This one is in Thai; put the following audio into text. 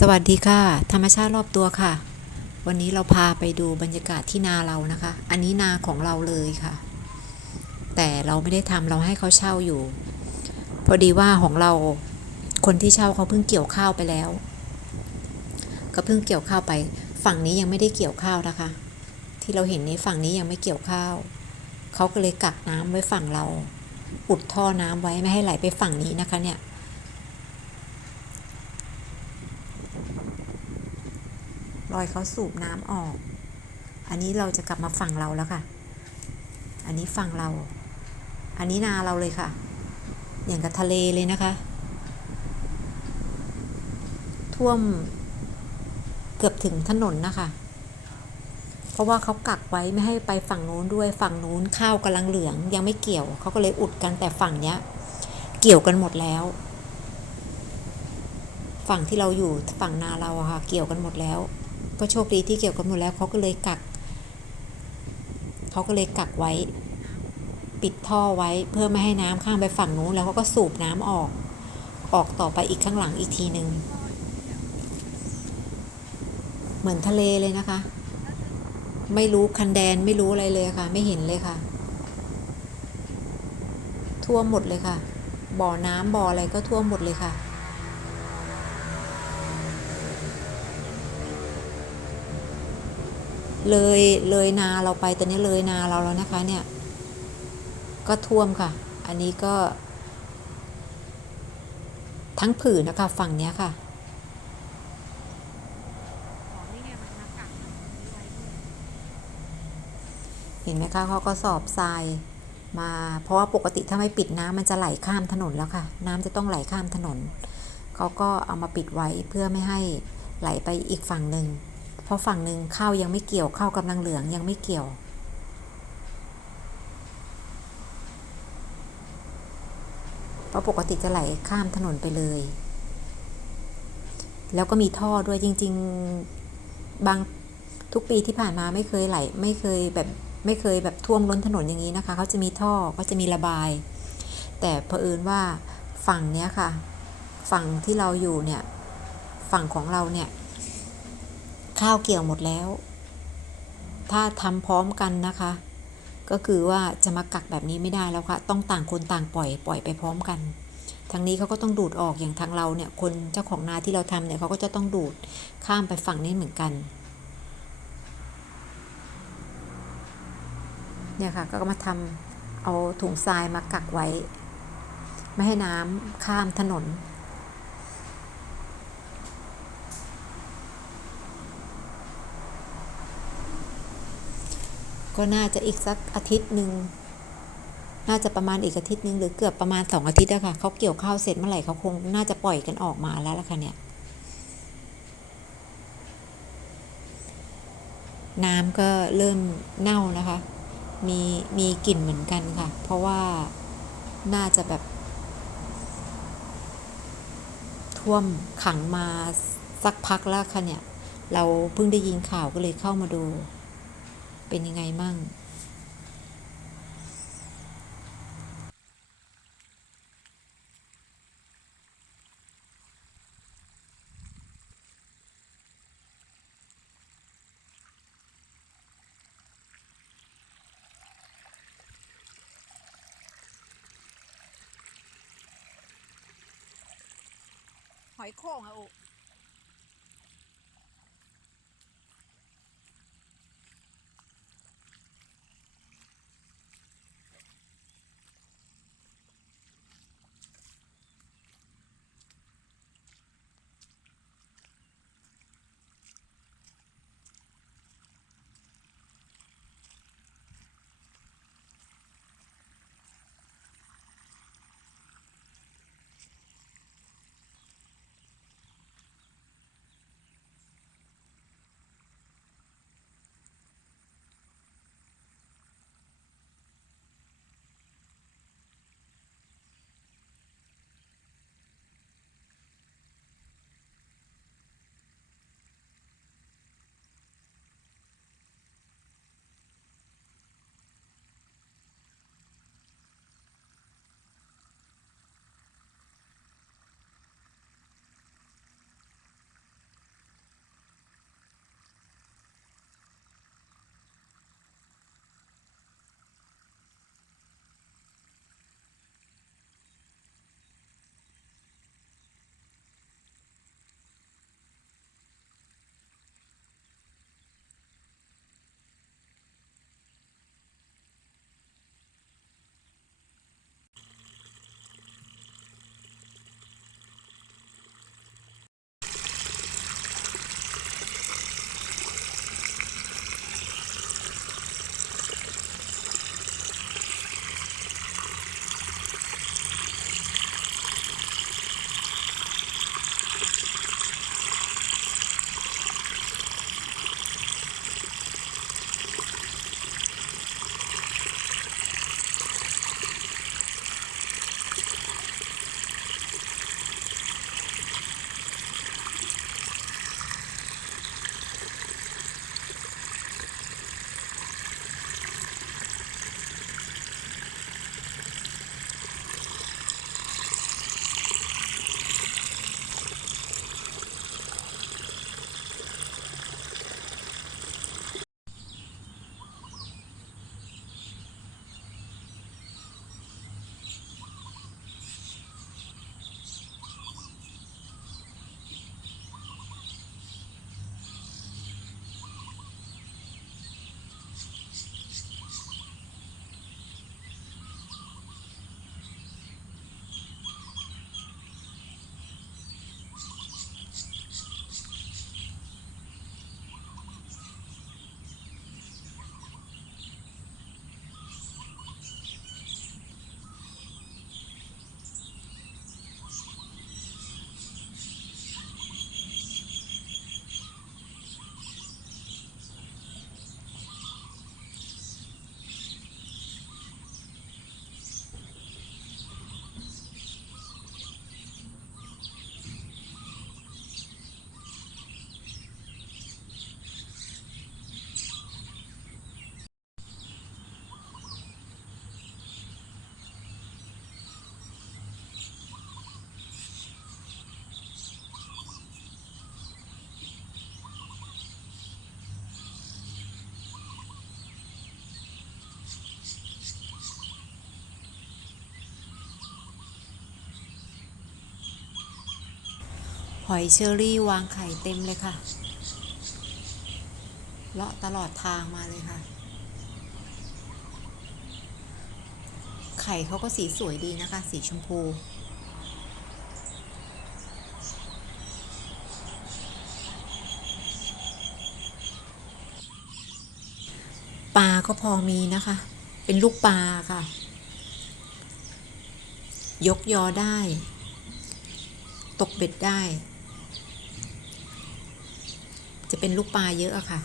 สวัสดีค่ะ ธรรมชาติรอบตัวค่ะ วันนี้เราพาไปดูบรรยากาศที่นาเรานะคะ อันนี้นาของเราเลยค่ะ แต่เราไม่ได้ทำเราให้เขาเช่าอยู่ พอดีว่าของเราคนที่เช่าเขาเพิ่งเกี่ยวข้าวไปแล้ว ก็เพิ่งเกี่ยวข้าวไป ฝั่งนี้ยังไม่ได้เกี่ยวข้าวนะคะ ที่เราเห็นนี้ฝั่งนี้ยังไม่เกี่ยวข้าวเขาก็เลยกักน้ำไว้ฝั่งเราอุดท่อน้ำไว้ไม่ให้ไหลไปฝั่งนี้นะคะเนี่ย อยเขาสูบน้ำออก อันนี้เราจะกลับมาฝั่งเราแล้วค่ะ อันนี้ฝั่งเรา อันนี้นาเราเลยค่ะ อย่างกับทะเลเลยนะคะ ท่วมเกือบถึงถนนนะคะ เพราะว่าเขากักไว้ไม่ให้ไปฝั่งนู้นด้วยฝั่งนู้นข้าวกำลังเหลือง ยังไม่เกี่ยวเขาก็เลยอุดกันแต่ฝั่งเนี้ย เกี่ยวกันหมดแล้วฝั่งที่เราอยู่ฝั่งนาเราอะค่ะ เกี่ยวกันหมดแล้ว ก็โชคดีที่เกี่ยวกันหมดแล้วเขาก็เลยกักเขาก็เลยกักไว้ ปิดท่อไว้เพื่อไม่ให้น้ำข้ามไปฝั่งนู้นแล้วเขาก็สูบน้ำออก ออกต่อไปอีกข้างหลังอีกทีหนึ่งเหมือนทะเลเลยนะคะ ไม่รู้คันแดนไม่รู้อะไรเลยค่ะ ไม่เห็นเลยค่ะท่วมหมดเลยค่ะ บ่อน้ำบ่ออะไรก็ท่วมหมดเลยค่ะ เลยเลยนาเราไปตอนนี้เลยนาเราแล้วนะคะเนี่ย ก็ท่วมค่ะ อันนี้ก็ ทั้งผืนนะคะ ฝั่งเนี้ยค่ะเห็นไหมคะเขาก็สอบทรายมา เพราะว่าปกติถ้าไม่ปิดน้ำมันจะไหลข้ามถนนแล้วค่ะ น้ำจะต้องไหลข้ามถนนเขาก็เอามาปิดไว้เพื่อไม่ให้ไหลไปอีกฝั่งหนึ่ง เพราะฝั่งหนึ่งข้าวยังไม่เกี่ยวข้าวกำลังเหลืองยังไม่เกี่ยว เพราะปกติจะไหลข้ามถนนไปเลย แล้วก็มีท่อด้วยจริง ๆ บางทุกปีที่ผ่านมาไม่เคยไหลไม่เคยแบบไม่เคยแบบท่วมล้นถนนอย่างนี้นะคะเขาจะมีท่อก็จะมีระบาย แต่เผอิญว่าฝั่งเนี้ยค่ะ ฝั่งที่เราอยู่เนี่ย ฝั่งของเราเนี่ย ข้าวเกี่ยวหมดแล้ว ถ้าทำพร้อมกันนะคะ ก็คือว่าจะมากักแบบนี้ไม่ได้แล้วค่ะต้องต่างคนต่างปล่อยปล่อยไปพร้อมกันทางนี้เขาก็ต้องดูดออกอย่างทางเราเนี่ยคนเจ้าของนาที่เราทำเนี่ยเขาก็จะต้องดูดข้ามไปฝั่งนี้เหมือนกันเนี่ยค่ะก็มาทำเอาถุงทรายมากักไว้ ไม่ให้น้ำข้ามถนน ก็น่าจะอีกสักอาทิตย์หนึ่งน่าจะประมาณอีกอาทิตย์หนึ่งหรือเกือบประมาณสองอาทิตย์อะค่ะเขาเกี่ยวข้าวเสร็จเมื่อไหร่เขาคงน่าจะปล่อยกันออกมาแล้วล่ะค่ะเนี่ยน้ำก็เริ่มเน่านะคะ มีมีกลิ่นเหมือนกันค่ะ เพราะว่าน่าจะแบบ ท่วมขังมาสักพักแล้วค่ะเนี่ย เราเพิ่งได้ยินข่าวก็เลยเข้ามาดู เป็นยังไงมั่ง หอยโข่งอะโอ หอยเชอรี่วางไข่เต็มเลยค่ะ เลาะตลอดทางมาเลยค่ะ ไข่เขาก็สีสวยดีนะคะ สีชมพู ปลาก็พอมีนะคะ เป็นลูกปลาค่ะ ยกยอได้ ตกเบ็ดได้ จะเป็นลูกปลาเยอะอะค่ะ